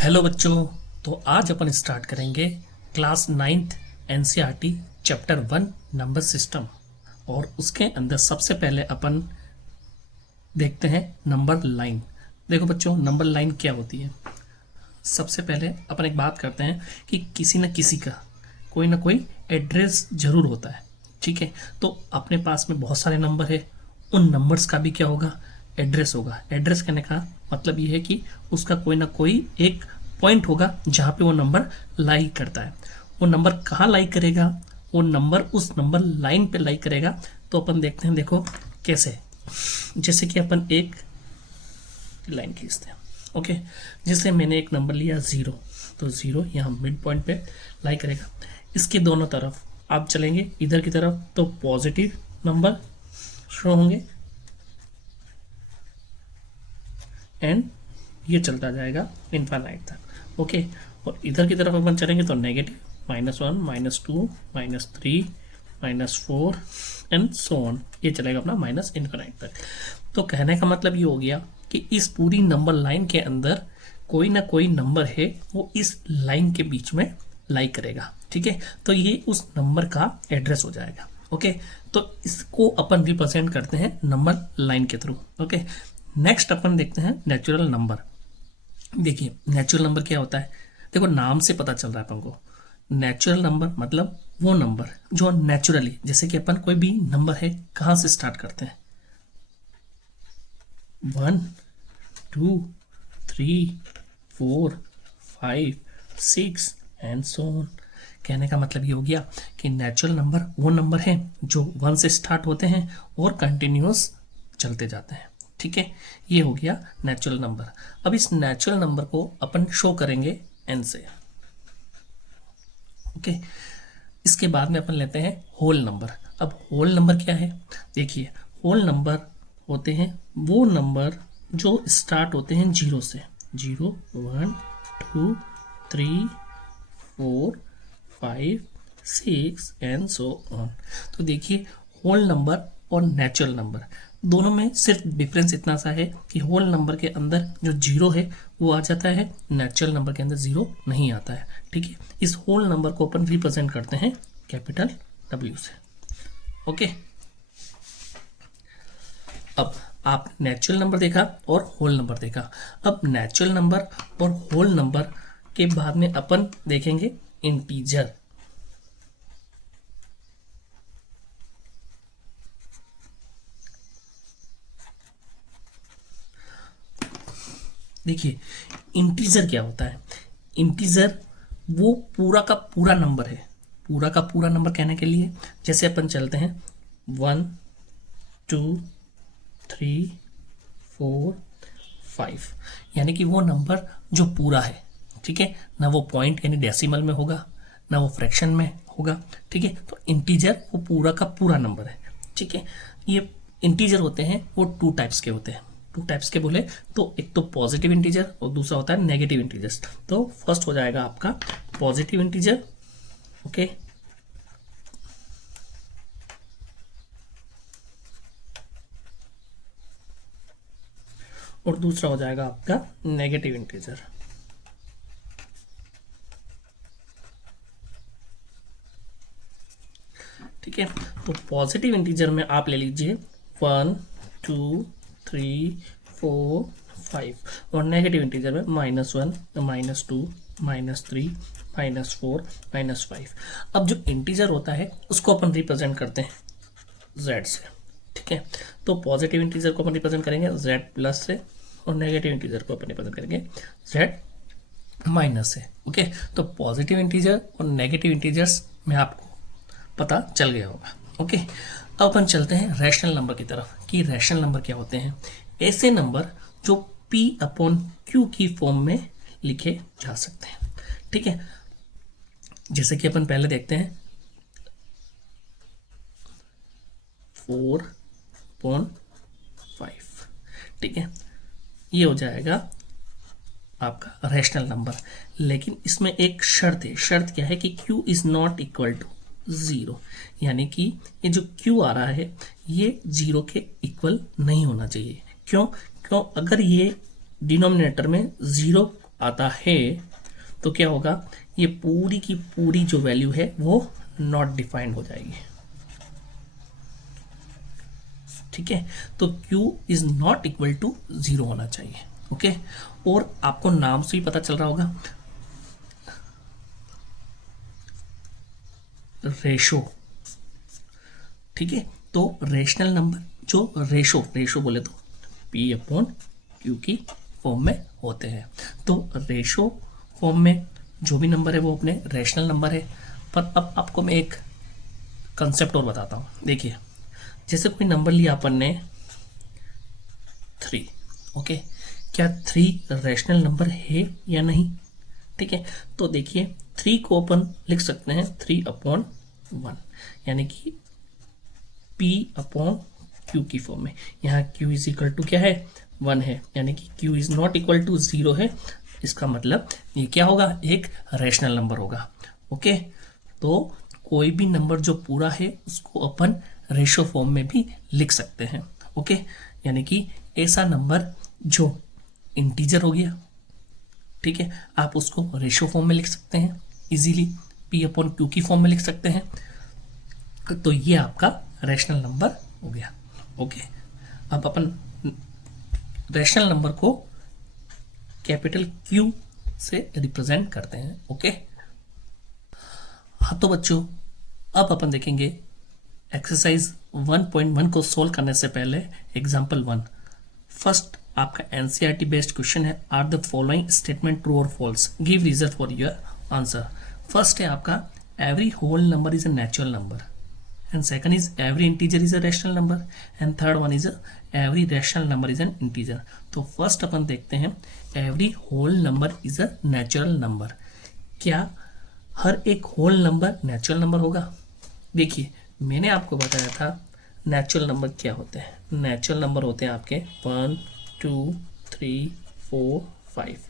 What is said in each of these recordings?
Hello बच्चों। तो आज अपन स्टार्ट करेंगे class 9th NCERT chapter 1 number system. और उसके अंदर सबसे पहले अपन देखते हैं नंबर लाइन। देखो बच्चों, नंबर लाइन क्या होती है। सबसे पहले अपन एक बात करते हैं कि किसी न किसी का कोई ना कोई एड्रेस जरूर होता है। ठीक है, तो अपने पास में बहुत सारे नंबर है, उन नंबर्स का भी क्या होगा, एड्रेस होगा। एड्रेस कहने का मतलब ये है कि उसका कोई ना कोई एक पॉइंट होगा जहाँ पे वो नंबर लाई करता है। वो नंबर कहाँ लाई करेगा, वो नंबर उस नंबर लाइन पे लाई करेगा। तो अपन देखते हैं, देखो कैसे। जैसे कि अपन एक लाइन खींचते हैं। ओके, जैसे मैंने एक नंबर लिया 0, तो 0 यहाँ मिड पॉइंट पे लाई करेगा। इसके दोनों तरफ आप चलेंगे इधर की तरफ तो पॉजिटिव नंबर शो होंगे एंड ये चलता जाएगा इनफाइनाइट तक। ओके, और इधर की तरफ अपन चलेंगे तो नेगेटिव -1 -2 -3 -4 एंड सो ऑन, ये चलेगा अपना माइनस इनफाइनाइट तक। तो कहने का मतलब ये हो गया कि इस पूरी नंबर लाइन के अंदर कोई ना कोई नंबर है, वो इस लाइन के बीच में लाई करेगा। ठीक है, तो ये उस नंबर का एड्रेस हो जाएगा। ओके, तो इसको अपन रिप्रेजेंट करते हैं नंबर लाइन के थ्रू। ओके, नेक्स्ट अपन देखते हैं नेचुरल नंबर। देखिए नेचुरल नंबर क्या होता है, देखो नाम से पता चल रहा है अपन को। नेचुरल नंबर मतलब वो नंबर जो नेचुरली, जैसे कि अपन कोई भी नंबर है कहाँ से स्टार्ट करते हैं, 1 2 3 4 5 6 एंड सो ऑन। कहने का मतलब ये हो गया कि नेचुरल नंबर वो नंबर है जो 1 से स्टार्ट होते हैं और कंटिन्यूस चलते जाते हैं। ठीक है, ये हो गया नेचुरल नंबर। अब इस नेचुरल नंबर को अपन शो करेंगे n से। ओके, इसके बाद में अपन लेते हैं होल नंबर। अब होल नंबर क्या है, देखिए होल नंबर होते हैं वो नंबर जो स्टार्ट होते हैं 0 से। 0 1 2 3 4 5 6 एंड सो ऑन। तो देखिए होल नंबर और नेचुरल नंबर दोनों में सिर्फ डिफरेंस इतना सा है कि होल नंबर के अंदर जो 0 है वो आ जाता है, नेचुरल नंबर के अंदर 0 नहीं आता है। ठीक है, इस होल नंबर को अपन रिप्रेजेंट करते हैं कैपिटल W से। ओके, अब आप नेचुरल नंबर देखा और होल नंबर देखा। अब नेचुरल नंबर और होल नंबर के बाद में अपन देखेंगे इंटीजर। देखिए इंटीजर क्या होता है, इंटीजर वो पूरा का पूरा नंबर है। पूरा का पूरा नंबर कहने के लिए जैसे अपन चलते हैं 1 2 3 4 5, यानी कि वो नंबर जो पूरा है। ठीक है, ना वो पॉइंट यानी डेसिमल में होगा ना वो फ्रैक्शन में होगा। ठीक है, तो इंटीजर वो पूरा का पूरा नंबर है। ठीक है, ये इंटीजर होते हैं वो 2 टाइप्स के होते हैं। 2 टाइप्स के बोले तो एक तो पॉजिटिव इंटीजर और दूसरा होता है नेगेटिव इंटीजर्स। तो फर्स्ट हो जाएगा आपका पॉजिटिव इंटीजर। ओके, और दूसरा हो जाएगा आपका नेगेटिव इंटीजर। ठीक है, तो पॉजिटिव इंटीजर में आप ले लीजिए 1 2 3 4 5, और नेगेटिव इंटीजर में -1 -2 -3 -4 -5। अब जो इंटीजर होता है उसको अपन रिप्रेजेंट करते हैं z से। ठीक है, तो पॉजिटिव इंटीजर को अपन रिप्रेजेंट करेंगे z प्लस से और नेगेटिव इंटीजर को अपन रिप्रेजेंट करेंगे z माइनस से। ओके, तो पॉजिटिव इंटीजर और नेगेटिव इंटीजर्स में आपको पता चल गया होगा। ओके, अब अपन चलते हैं रैशनल नंबर की तरफ कि रैशनल नंबर क्या होते हैं। ऐसे नंबर जो P/Q की फॉर्म में लिखे जा सकते हैं। ठीक है, जैसे कि अपन पहले देखते हैं 4/5। ठीक है, ये हो जाएगा आपका रैशनल नंबर। लेकिन इसमें एक शर्त है। शर्त क्या है कि Q is not equal to 0, यानी कि ये जो Q आ रहा है ये 0 के इक्वल नहीं होना चाहिए। क्यों? अगर ये डिनोमिनेटर में 0 आता है तो क्या होगा, ये पूरी की पूरी जो वैल्यू है वो नॉट डिफाइंड हो जाएगी। ठीक है, तो q is not equal to 0 होना चाहिए। ओके, और आपको नाम से ही पता चल रहा होगा, रेशो। ठीक है, तो रेशनल नंबर जो रेशो बोले तो p अपॉन q की फॉर्म में होते हैं। तो रेशो फॉर्म में जो भी नंबर है वो अपने रेशनल नंबर है। पर अब आपको मैं एक कंसेप्ट और बताता हूँ। देखिए, जैसे कोई नंबर लिया अपन ने 3, ओके, क्या 3 रेशनल नंबर है या नहीं? ठीक है, तो देखिए 3 को अपन लिख सकते हैं 3 अपॉन 1, यानी कि p अपॉन q की फॉर्म में। यहाँ q इज इक्वल टू क्या है, 1 है, यानी कि q is not equal to 0 है। इसका मतलब ये क्या होगा, एक रेशनल नंबर होगा। ओके, तो कोई भी नंबर जो पूरा है उसको अपन रेशो फॉर्म में भी लिख सकते हैं। ओके, यानी कि ऐसा नंबर जो इंटीजर हो गया, ठीक है, आप उसको रेशो फॉर्म में लिख सकते हैं इजीली, p अपॉन q की फॉर्म में लिख सकते हैं। तो ये आपका रेशनल नंबर हो गया। ओके, अब अपन रेशनल नंबर को कैपिटल Q से रिप्रेजेंट करते हैं। ओके, हाँ तो बच्चों, अब अपन देखेंगे एक्सरसाइज 1.1 को सोल्व करने से पहले एग्जाम्पल 1। फर्स्ट आपका एनसीईआरटी बेस्ड क्वेश्चन है, are the following statement true और false, give reason for your answer. First है आपका every whole number is a natural number, and second is every integer is a rational number, and third one is every rational number is an integer। तो first अपन देखते हैं every whole number is a natural number। क्या हर एक whole number natural number होगा? देखिए, मैंने आपको बताया था नेचुरल नंबर क्या होते हैं। नेचुरल नंबर होते हैं आपके 1 2 3 4 5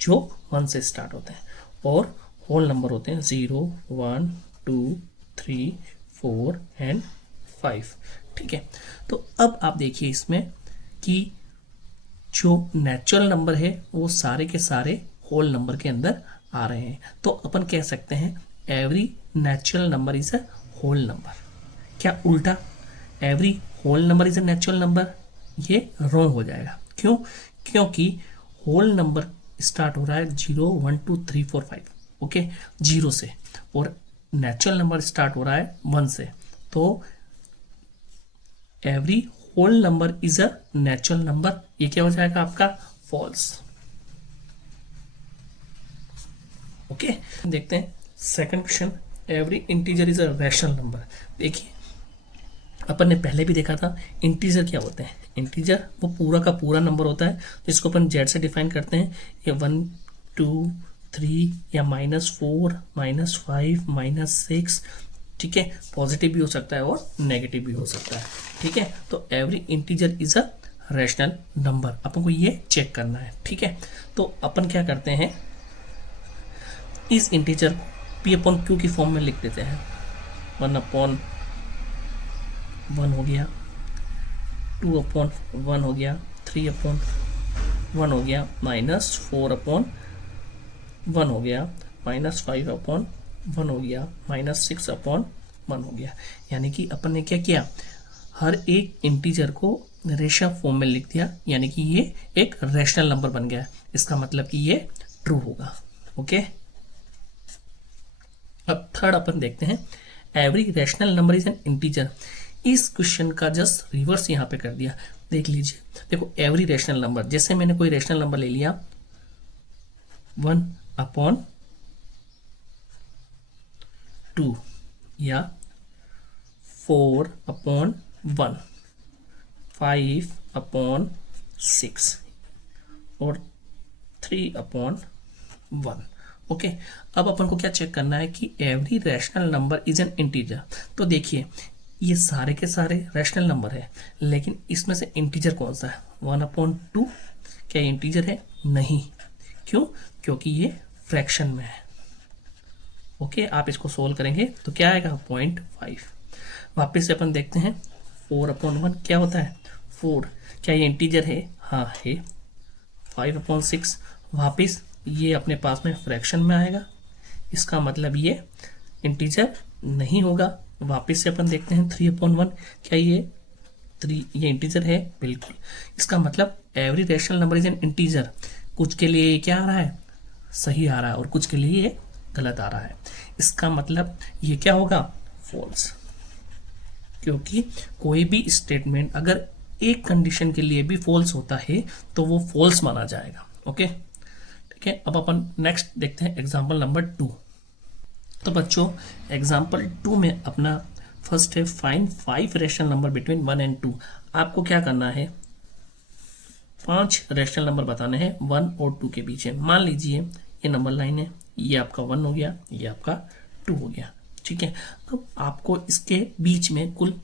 जो 1 से स्टार्ट होते हैं, और होल नंबर होते हैं 0 1 2 3 4 एंड 5। ठीक है, तो अब आप देखिए इसमें कि जो नेचुरल नंबर है वो सारे के सारे होल नंबर के अंदर आ रहे हैं। तो अपन कह सकते हैं every natural number is a whole number. क्या उल्टा every whole number is a natural number? ये रॉन्ग हो जाएगा। क्यों? क्योंकि होल नंबर स्टार्ट हो रहा है 0 1 2 3 4 5, ओके, 0 से, और नेचुरल नंबर स्टार्ट हो रहा है 1 से। तो every whole number is a natural number, ये क्या हो जाएगा आपका फॉल्स। ओके, देखते हैं second question, every integer is a rational number. देखिए, अपन ने पहले भी देखा था इंटीजर क्या होते हैं। इंटीजर वो पूरा का पूरा नंबर होता है जिसको अपन जेड से डिफाइन करते हैं। ये 1 2 3 या -4 -5 -6, ठीक है, पॉजिटिव भी हो सकता है और नेगेटिव भी हो सकता है। ठीक है, तो every integer is a rational number, अपन को ये चेक करना है। ठीक है, तो अपन क्या करते हैं, इस इंटीजर को p अपॉन क्यू की फॉर्म में लिख देते हैं। 1 अपॉन 1 हो गया, 2 अपॉन 1 हो गया, 3 अपॉन 1 हो गया, -4 अपॉन 1 हो गया, -5 अपॉन 1 हो गया, -6 अपॉन 1 हो गया। यानी कि अपन ने क्या किया, हर एक इंटीजर को रेशनल फॉर्म में लिख दिया, यानी कि ये एक रैशनल नंबर बन गया। इसका मतलब कि ये ट्रू होगा। ओके, अब थर्ड अपन देखते हैं, every rational number is an integer. इस क्वेश्चन का जस्ट रिवर्स यहाँ पे कर दिया। देख लीजिए, देखो एवरी रैशनल नंबर, जैसे मैंने कोई रैशनल नंबर ले लिया 1 अपॉन 2 या 4 अपॉन 1, 5 अपॉन 6 और 3 अपॉन 1। ओके, अब अपन को क्या चेक करना है कि every rational number is an integer. तो देखिए, ये सारे के सारे रैशनल नंबर है, लेकिन इसमें से इंटीजर कौन सा है? 1 अपॉन 2 क्या इंटीजर है? नहीं। क्यों? क्योंकि ये फ्रैक्शन में है। ओके, आप इसको सोल्व करेंगे तो क्या आएगा? 0.5। वापस से अपन देखते हैं 4 अपॉन 1 क्या होता है? 4। क्या ये इंटीजर है? हाँ है। 5 अपॉन 6 वापिस ये अपने पास में फ्रैक्शन में आएगा, इसका मतलब ये इंटीजर नहीं होगा। वापस से अपन देखते हैं 3/1, क्या ये 3 ये इंटीजर है? बिल्कुल। इसका मतलब every rational number is an integer. कुछ के लिए क्या आ रहा है? सही आ रहा है, और कुछ के लिए ये गलत आ रहा है। इसका मतलब ये क्या होगा? फॉल्स। क्योंकि कोई भी स्टेटमेंट अगर एक कंडीशन के लिए भी फॉल्स होता है तो वो फॉल्स माना जाएगा। ओके, ठीक है। अब अपन नेक्स्ट देखते हैं एग्जाम्पल नंबर 2। तो बच्चों एग्जाम्पल 2 में अपना फर्स्ट है find 5 rational number between 1 and 2। आपको क्या करना है? 5 रैशनल नंबर बताने हैं 1 और 2 के बीच है। मान लीजिए ये नंबर लाइन है, ये आपका 1 हो गया, ये आपका 2 हो गया, ठीक है। अब आपको इसके बीच में कुल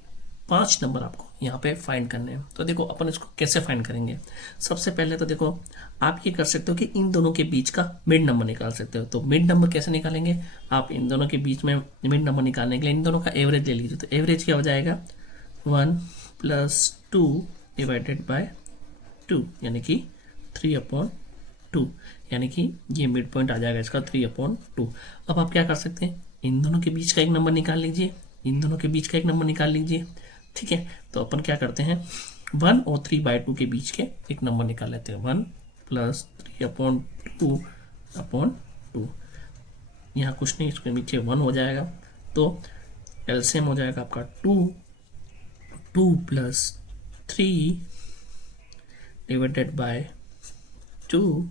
5 नंबर आपको यहाँ पे फाइंड करने हैं। तो देखो अपन इसको कैसे फाइंड करेंगे। सबसे पहले तो देखो आप ये कर सकते हो कि इन दोनों के बीच का मिड नंबर निकाल सकते हो। तो मिड नंबर कैसे निकालेंगे? आप इन दोनों के बीच में मिड नंबर निकालने के लिए इन दोनों का एवरेज ले लीजिए। तो एवरेज क्या हो जाएगा? 1 + 2 डिवाइडेड बाय 2, यानी कि 3/2, यानी कि ये मिड पॉइंट आ जाएगा इसका 3/2। अब आप क्या कर सकते हैं? इन दोनों के बीच का एक नंबर निकाल लीजिए, इन दोनों के बीच का एक नंबर निकाल लीजिए, ठीक है। तो अपन क्या करते हैं? 1 और 3/2 के बीच के एक नंबर निकाल लेते हैं। 1 + 3/2/2। यहाँ कुछ नहीं, इसके नीचे 1 हो जाएगा। तो एलसीएम हो जाएगा आपका 2 + 3 डिवाइडेड बाय 2,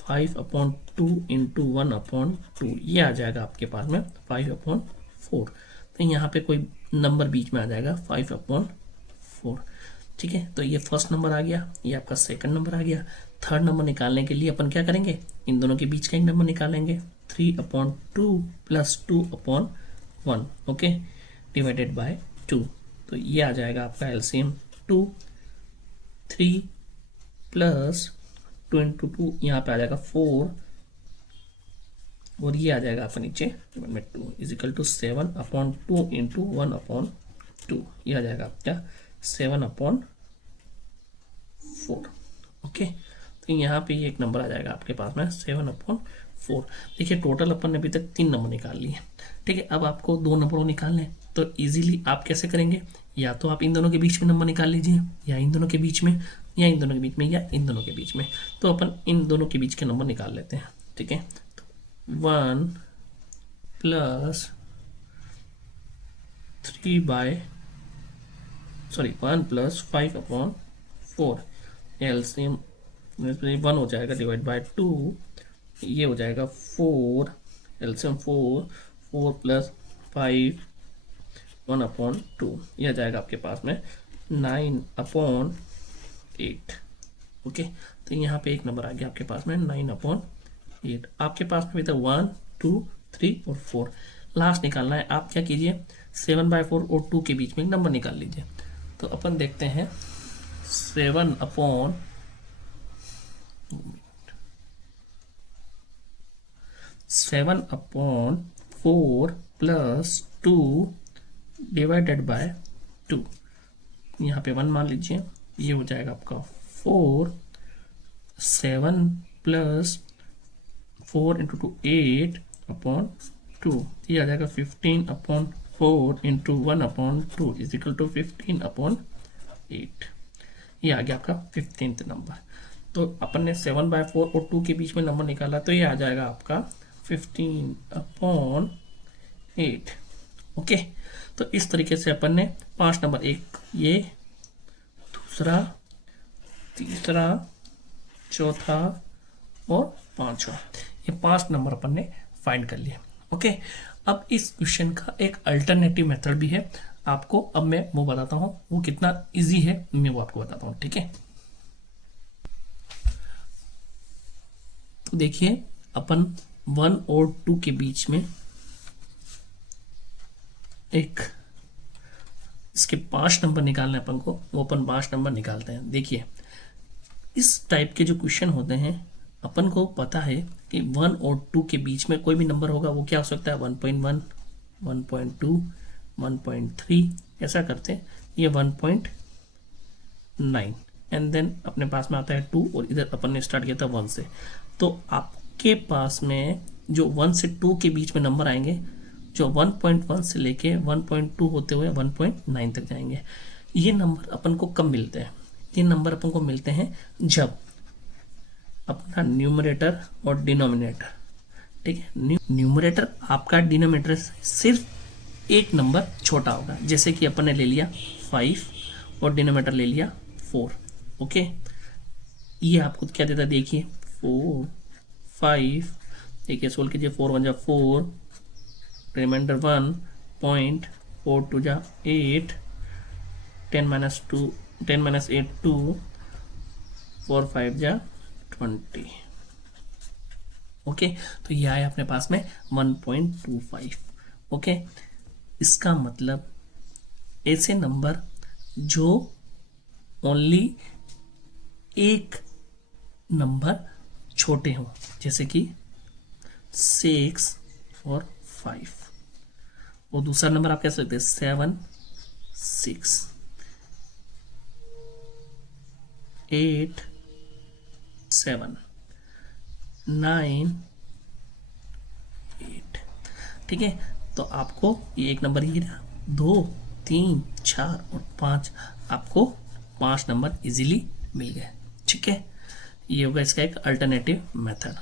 5/2 इंटू 1/2, ये आ जाएगा आपके पास में 5/4। तो यहाँ पे कोई नंबर बीच में आ जाएगा 5/4, ठीक है। तो ये फर्स्ट नंबर आ गया, ये आपका सेकंड नंबर आ गया। थर्ड नंबर निकालने के लिए अपन क्या करेंगे? इन दोनों के बीच का एक नंबर निकालेंगे, 3/2 + 2/1, ओके, डिवाइडेड बाय 2। तो ये आ जाएगा आपका एलसीएम 2, 3 + 2 इंटू 2, यहाँ पे आ जाएगा 4, और ये आ जाएगा आपका नीचे 2 = 7/2 इंटू 1/2, ये आ जाएगा आपका 7/4, ओके। तो यहाँ पे ये एक नंबर आ जाएगा आपके पास में 7/4। देखिए टोटल अपन ने अभी तक 3 नंबर निकाल लिए, ठीक है। अब आपको 2 नंबरों निकालने हैं, तो इजीली आप कैसे करेंगे? या तो आप इन दोनों के बीच में नंबर निकाल लीजिए, या इन दोनों के बीच में, या इन दोनों के बीच में, या इन दोनों के बीच में। तो अपन इन दोनों के बीच के नंबर निकाल लेते हैं, ठीक है। 1 + 5/4 एलसीएम 1 हो जाएगा डिवाइड बाय 2, ये हो जाएगा 4, एलसीएम 4 + 5 1/2, यह जाएगा आपके पास में 9/8, ओके। तो यहाँ पे एक नंबर आ गया आपके पास में 9/8। आपके पास में भी था 1, 2, 3 और 4, लास्ट निकालना है। आप क्या कीजिए? 7/4 और 2 के बीच में एक नंबर निकाल लीजिए। तो अपन देखते हैं 7/4 + 2 डिवाइडेड बाय 2, यहाँ पे 1 मान लीजिए, ये हो जाएगा आपका 4, 7 + 4 इंटू 2 8/2, ये आ जाएगा 15/4 इंटू 1/2 = 15/8, ये आ गया आपका 15th नंबर। तो अपन ने 7/4 और 2 के बीच में नंबर निकाला, तो ये आ जाएगा आपका 15/8, ओके। तो इस तरीके से अपन ने 5 नंबर, एक ये, दूसरा, तीसरा, चौथा और पांचवा, ये 5 नंबर अपन ने फाइंड कर लिए, ओके। अब इस क्वेश्चन का एक अल्टरनेटिव मेथड भी है, आपको अब मैं वो बताता हूँ, वो कितना इजी है मैं वो आपको बताता हूँ, ठीक है। तो देखिए अपन 1 और 2 के बीच में एक इसके 5 नंबर निकालने अपन को, वो अपन 5 नंबर निकालते हैं। देखिए इस टाइप के जो क्वेश्चन होते हैं, अपन को पता है कि 1 और 2 के बीच में कोई भी नंबर होगा, वो क्या हो सकता है? 1.1, 1.2, 1.3, ऐसा करते हैं, ये 1.9, एंड देन अपने पास में आता है 2, और इधर अपन ने स्टार्ट किया था 1 से। तो आप आपके पास में जो 1 से 2 के बीच में नंबर आएंगे, जो 1.1 से लेके 1.2 होते हुए 1.9 तक जाएंगे, ये नंबर अपन को कब मिलते हैं? ये नंबर अपन को मिलते हैं जब अपना न्यूमरेटर और डिनोमिनेटर, ठीक है, न्यूमरेटर आपका डिनोमिनेटर सिर्फ एक नंबर छोटा होगा। जैसे कि अपन ने ले लिया 5 और डिनोमिनेटर ले लिया 4। ओके, ये आपको क्या देता है? देखिए 4 5, देखिए सोल्व कीजिए, 4 1 जा 4, रिमाइंडर 1 पॉइंट, 4 2 जा 8, 10 माइनस 8 2, 4 5 जा 20। ओके, तो ये आया अपने पास में 1.25। ओके, इसका मतलब ऐसे नंबर जो ओनली एक नंबर छोटे हों, जैसे कि 6 और 5, और दूसरा नंबर आप कह सकते हैं 7 6 8 7 9 8। ठीक है, तो आपको ये एक नंबर ही रहा, 2 3 4 और 5, आपको 5 नंबर इजीली मिल गए। ठीक है, ये होगा इसका एक अल्टरनेटिव मेथड।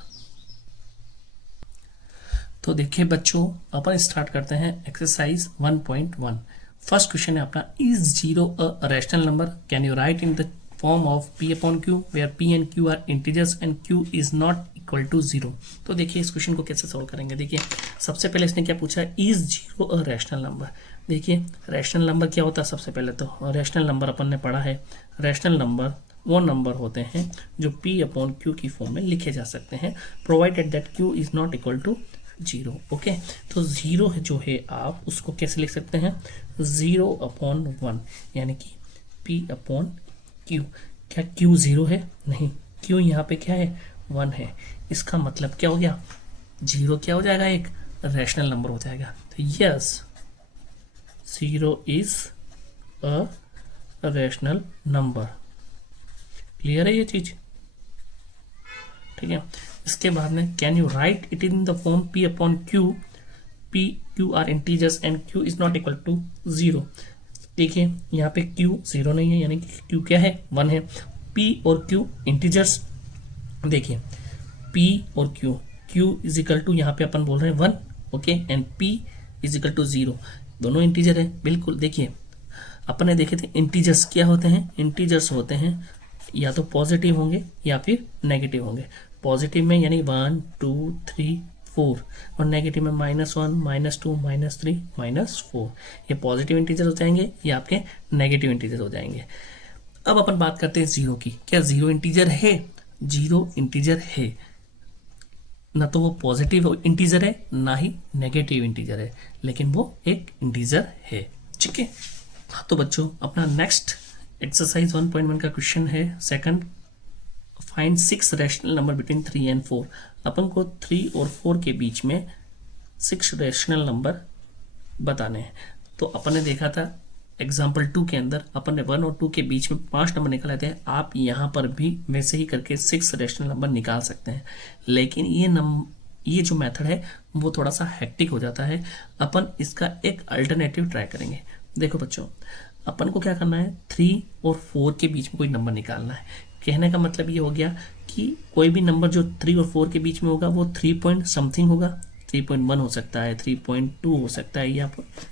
तो देखिए बच्चों, अपन स्टार्ट करते हैं एक्सरसाइज 1.1। फर्स्ट क्वेश्चन है अपना, is 0 a rational number? Can you write in the form of p upon q where p and q are integers and q is not equal to 0। तो देखिए इस क्वेश्चन को कैसे solve करेंगे। देखिए सबसे पहले इसने क्या पूछा, इज 0 अ रैशनल नंबर। देखिए रैशनल नंबर क्या होता है? सबसे पहले तो रैशनल नंबर अपन ने पढ़ा है, रैशनल नंबर वो नंबर होते हैं जो p अपॉन q की फॉर्म में लिखे जा सकते हैं, provided that q is not equal to 0। Okay, तो 0 जो है आप उसको कैसे लिख सकते हैं? 0 अपॉन 1, यानी कि p अपॉन q। क्या q 0 है? नहीं, q यहाँ पे क्या है? 1 है। इसका मतलब क्या हो गया? 0 क्या हो जाएगा? एक रैशनल नंबर हो जाएगा। तो yes, 0 is a rational number. Clear है ये चीज? ठीक है, इसके बाद में can you write it in the form p upon q, p q are integers and q is not equal to 0। देखिए यहाँ पे q 0 नहीं है, यानी कि q क्या है? 1 है। p और q इंटीजर्स, देखिए p और q इज इक्वल टू, यहाँ पे अपन बोल रहे हैं 1, okay, and p is equal to 0, दोनों इंटीजर है। बिल्कुल, देखिए अपन ने देखे थे इंटीजर्स क्या होते हैं? इंटीजर्स होते हैं या तो पॉजिटिव होंगे या फिर नेगेटिव होंगे। पॉजिटिव में यानी 1 2 3 4, और नेगेटिव में -1 -2 -3 -4, ये पॉजिटिव इंटीजर हो जाएंगे, ये आपके नेगेटिव इंटीजर हो जाएंगे। अब अपन बात करते हैं 0 की। क्या 0 इंटीजर है? 0 इंटीजर है, ना तो वो पॉजिटिव इंटीजर है ना ही नेगेटिव इंटीजर है, लेकिन वो एक इंटीजर है। ठीक है, तो बच्चों अपना नेक्स्ट एक्सरसाइज 1.1 का क्वेश्चन है second, find 6 rational number between 3 and 4। अपन को 3 और 4 के बीच में 6 रैशनल नंबर बताने हैं। तो अपन ने देखा था एग्जाम्पल 2 के अंदर अपन ने 1 और 2 के बीच में 5 नंबर निकाले थे। आप यहाँ पर भी वैसे ही करके 6 रैशनल नंबर निकाल सकते हैं, लेकिन ये जो मेथड है वो थोड़ा सा हेक्टिक हो जाता है। अपन इसका एक अल्टरनेटिव ट्राई करेंगे। देखो बच्चों, अपन को क्या करना है, 3 और 4 के बीच में कोई नंबर निकालना है। कहने का मतलब ये हो गया कि कोई भी नंबर जो 3 और 4 के बीच में होगा वो 3 पॉइंट समथिंग होगा, 3.1 हो सकता है, 3.2 हो सकता है, या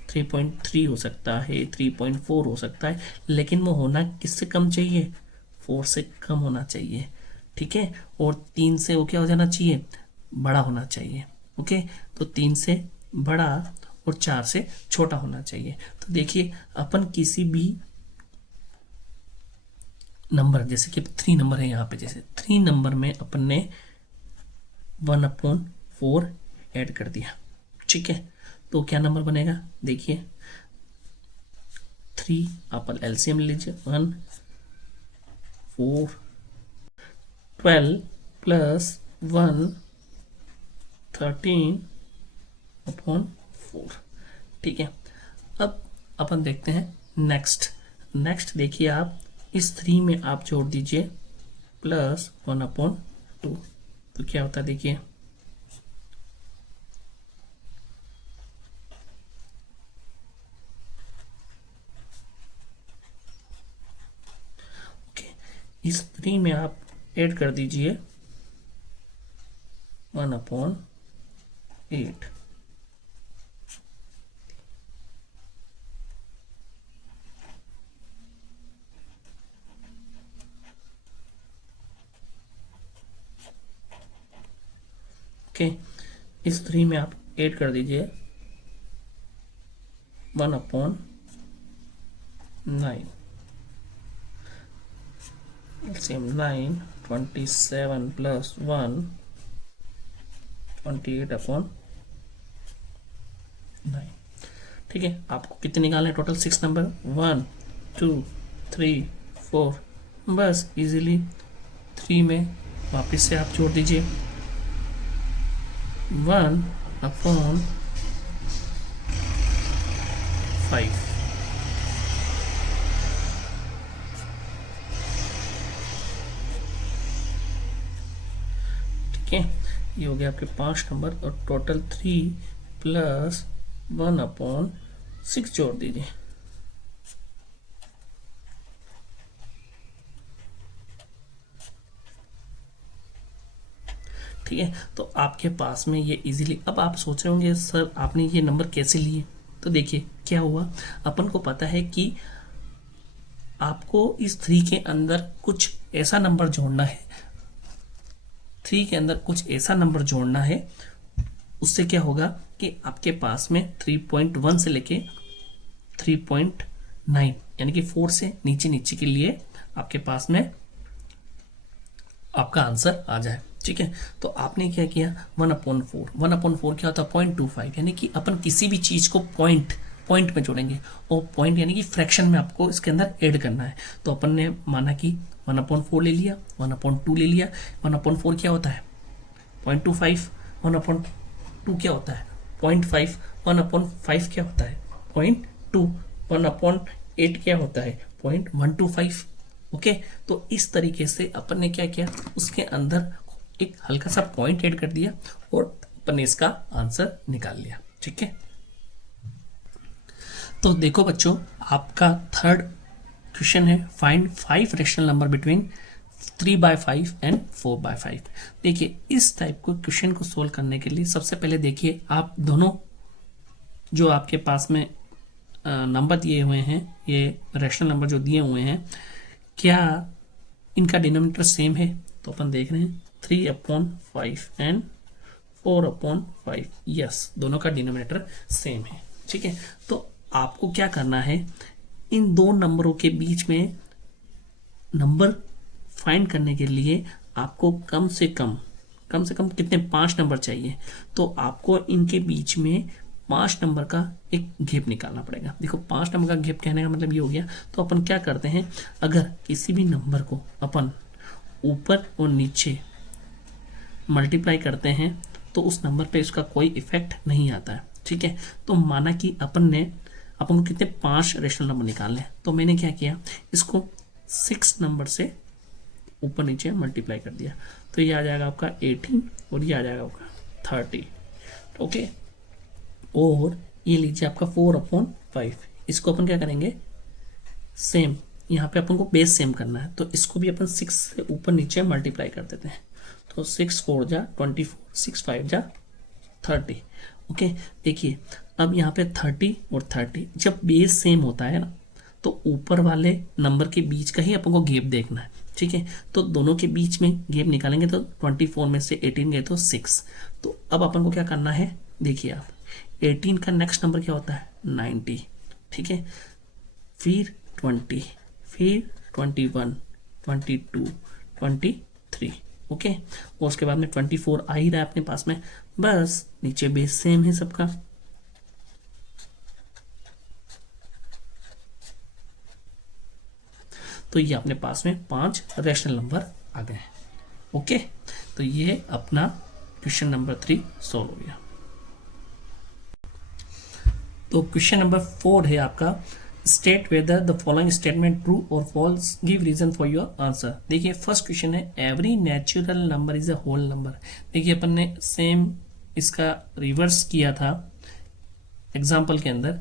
3.3 हो सकता है, 3.4 हो सकता है, लेकिन वो होना किससे कम चाहिए? 4 से कम होना चाहिए। ठीक है, और 3 से वो क्या हो जाना चाहिए? बड़ा होना चाहिए। ओके, तो 3 से बड़ा और 4 से छोटा होना चाहिए। तो देखिए अपन किसी भी नंबर, जैसे कि 3 नंबर है यहाँ पे, जैसे 3 नंबर में अपन ने 1/4 ऐड कर दिया। ठीक है, तो क्या नंबर बनेगा? देखिए 3, आप एलसीएम लीजिए, 1 4 12 प्लस 1 13/4। ठीक है, अब अपन देखते हैं नेक्स्ट देखिए आप इस 3 में आप जोड़ दीजिए +1/2, तो क्या होता है? देखिए 3 में आप ऐड कर दीजिए 1/8। ओके, इस 3 में आप ऐड कर दीजिए 1/9। Same 9, 27 plus 1, 28/9। ठीक है, आपको कितने निकालने टोटल? 6 नंबर, 1 2 3 4। बस इजीली 3 में वापस से आप जोड़ दीजिए 1/5। ठीक है, ये हो गया आपके 5 नंबर और टोटल 3 प्लस 1/6 जोड़ दीजिए। ठीक है, तो आपके पास में ये इजीली, अब आप सोच रहे होंगे सर आपने ये नंबर कैसे लिए? तो देखिए क्या हुआ, अपन को पता है कि आपको इस 3 के अंदर कुछ ऐसा नंबर जोड़ना है, 3 के अंदर कुछ ऐसा नंबर जोड़ना है, उससे क्या होगा कि आपके पास में 3.1 से लेके 3.9 यानी कि 4 से नीचे नीचे के लिए आपके पास में आपका आंसर आ जाए। ठीक है, तो आपने क्या किया 1/4। 1/4 क्या होता है? 0.25, यानी कि अपन किसी भी चीज को पॉइंट में जोड़ेंगे और पॉइंट यानी कि फ्रैक्शन में आपको इसके अंदर ऐड करना है। तो अपन ने माना कि 1/4 ले लिया, 1/2 ले लिया। 1/4 क्या होता है? 0.25। 1/2 क्या होता है? 0.5। 1/5 क्या होता है? 0.2। 1/8 क्या होता है? 0.125। ओके, तो इस तरीके से अपन ने क्या किया, उसके अंदर एक हल्का सा पॉइंट ऐड कर दिया और अपन ने इसका आंसर निकाल लिया। ठीक है, तो देखो बच्चों, आपका थर्ड क्वेश्चन है find 5 rational number between 3/5 and 4/5। देखिए इस टाइप को क्वेश्चन को सोल्व करने के लिए सबसे पहले देखिए आप दोनों जो आपके पास में नंबर दिए हुए हैं, ये रैशनल नंबर जो दिए हुए हैं, क्या इनका डिनोमिनेटर सेम है? तो अपन देख रहे हैं 3/5 एंड 4/5। यस, दोनों का डिनोमिनेटर सेम है। ठीक है, तो आपको क्या करना है, इन दो नंबरों के बीच में नंबर फाइंड करने के लिए आपको कम से कम कितने? 5 नंबर चाहिए। तो आपको इनके बीच में 5 नंबर का एक गैप निकालना पड़ेगा। देखो 5 नंबर का गैप कहने का मतलब ये हो गया, तो अपन क्या करते हैं, अगर किसी भी नंबर को अपन ऊपर और नीचे मल्टीप्लाई करते हैं तो उस नंबर पे इसका कोई इफेक्ट नहीं आता है। ठीक है, तो माना कि अपन को कितने? 5 रैशनल नंबर निकालने हैं। तो मैंने क्या किया, इसको 6 नंबर से ऊपर नीचे मल्टीप्लाई कर दिया, तो ये आ जाएगा आपका 18 और ये आ जाएगा आपका 30। ओके, और ये लीजिए आपका 4/5। इसको अपन क्या करेंगे, सेम यहाँ पे अपन को बेस सेम करना है, तो इसको भी अपन 6 से ऊपर नीचे मल्टीप्लाई कर देते हैं। तो 6 4 जा 24, 6 5 जा 30। ओके, देखिए अब यहाँ पे 30 और 30 जब बेस सेम होता है ना, तो ऊपर वाले नंबर के बीच का ही अपन को गैप देखना है। ठीक है, तो दोनों के बीच में गैप निकालेंगे, तो 24 में से 18 गए तो 6। तो अब अपन को क्या करना है, देखिए आप 18 का नेक्स्ट नंबर क्या होता है? 90। ठीक है, फिर 20, फिर 21, 22, 23। ओके, और उसके बाद में 24 आ ही रहा है अपने पास में, बस नीचे बेस सेम है सबका। तो ये अपने पास में 5 रैशनल नंबर आ गए हैं। ओके, तो ये अपना क्वेश्चन नंबर 3 सॉल्व हो गया। तो क्वेश्चन नंबर 4 है आपका, state whether the following statement true और false, give reason for your answer. देखिए फर्स्ट क्वेश्चन है every natural number is a whole number. देखिए अपन ने सेम इसका रिवर्स किया था एग्जाम्पल के अंदर।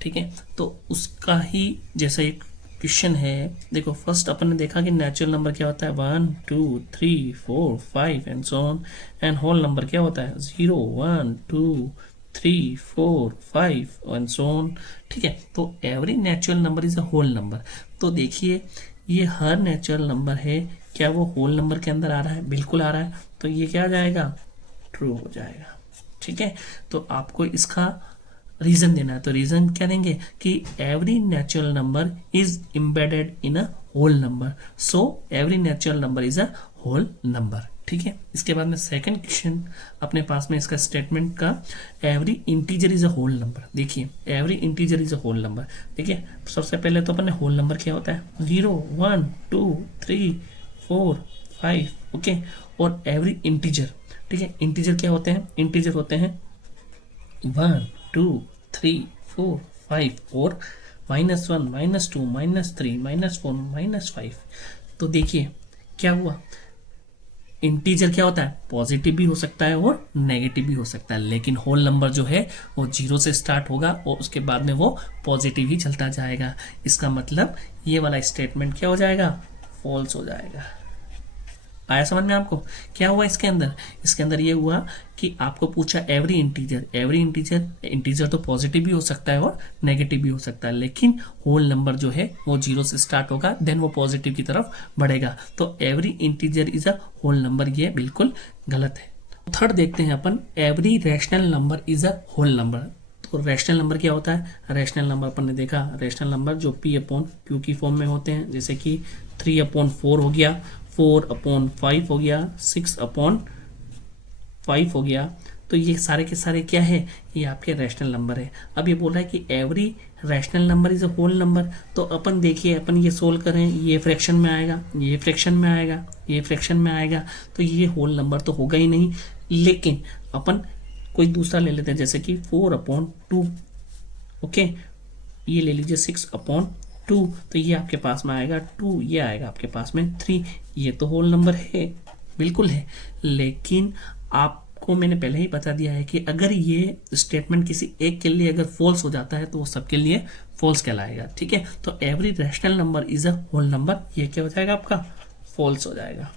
ठीक है, तो उसका ही जैसा एक क्वेश्चन है, देखो फर्स्ट अपन ने देखा कि नेचुरल नंबर क्या होता है 1 2 3 4 5 and so on, and whole number क्या होता है 0 1 2 3 4 5 एंड सो ऑन। ठीक है, तो every natural number is a whole number. तो देखिए ये हर नेचुरल नंबर है, क्या वो होल नंबर के अंदर आ रहा है? बिल्कुल आ रहा है, तो ये क्या आ जाएगा? ट्रू हो जाएगा। ठीक है, तो आपको इसका रीजन देना है, तो रीजन क्या देंगे कि every natural number is embedded in a whole number, so every natural number is a whole number. ठीक है, इसके बाद में सेकंड क्वेश्चन अपने पास में इसका स्टेटमेंट का, every integer is a whole number. देखिए every integer is a whole number. देखिए सबसे पहले तो अपन ने होल नंबर क्या होता है 0 1 2 3 4 5, ओके, और एवरी इंटीजर, ठीक है, इंटीजर क्या होते हैं? इंटीजर होते हैं 1 2 3 4 5 और -1 -2 -3 -4 -5। तो देखिए क्या हुआ, इंटीजर क्या होता है? पॉजिटिव भी हो सकता है और नेगेटिव भी हो सकता है, लेकिन होल नंबर जो है वो 0 से स्टार्ट होगा और उसके बाद में वो पॉजिटिव ही चलता जाएगा। इसका मतलब ये वाला स्टेटमेंट क्या हो जाएगा? फॉल्स हो जाएगा। आया समझ में आपको? क्या हुआ इसके अंदर? इसके अंदर ये हुआ कि आपको पूछा every integer, every integer, integer तो पॉजिटिव भी हो सकता है और नेगेटिव भी हो सकता है, लेकिन होल नंबर जो है वो 0 से स्टार्ट होगा, देन वो पॉजिटिव की तरफ बढ़ेगा। तो every integer is a whole number, ये बिल्कुल गलत है। थर्ड देखते हैं अपन, every rational number is a whole number. तो रैशनल नंबर क्या होता है? रैशनल नंबर अपन ने देखा, रैशनल नंबर जो P/Q की फॉर्म में होते हैं, जैसे कि 3/4 हो गया, 4/5 हो गया, 6/5 हो गया। तो ये सारे के सारे क्या है? ये आपके रैशनल नंबर है। अब ये बोल रहा है कि every rational number is a whole number, तो अपन देखिए अपन ये सोल्व करें, ये फ्रैक्शन में आएगा, ये फ्रैक्शन में आएगा, ये फ्रैक्शन में आएगा, तो ये होल नंबर तो होगा ही नहीं। लेकिन अपन कोई दूसरा ले लेते हैं, जैसे कि 4/2, ओके, ये ले लीजिए 6/2, तो ये आपके पास में आएगा 2, ये आएगा आपके पास में 3। ये तो होल नंबर है, बिल्कुल है, लेकिन आपको मैंने पहले ही बता दिया है कि अगर ये स्टेटमेंट किसी एक के लिए अगर फॉल्स हो जाता है तो वो सबके लिए फॉल्स कहलाएगा। ठीक है, तो every rational number is a whole number, ये क्या हो जाएगा आपका? फॉल्स हो जाएगा।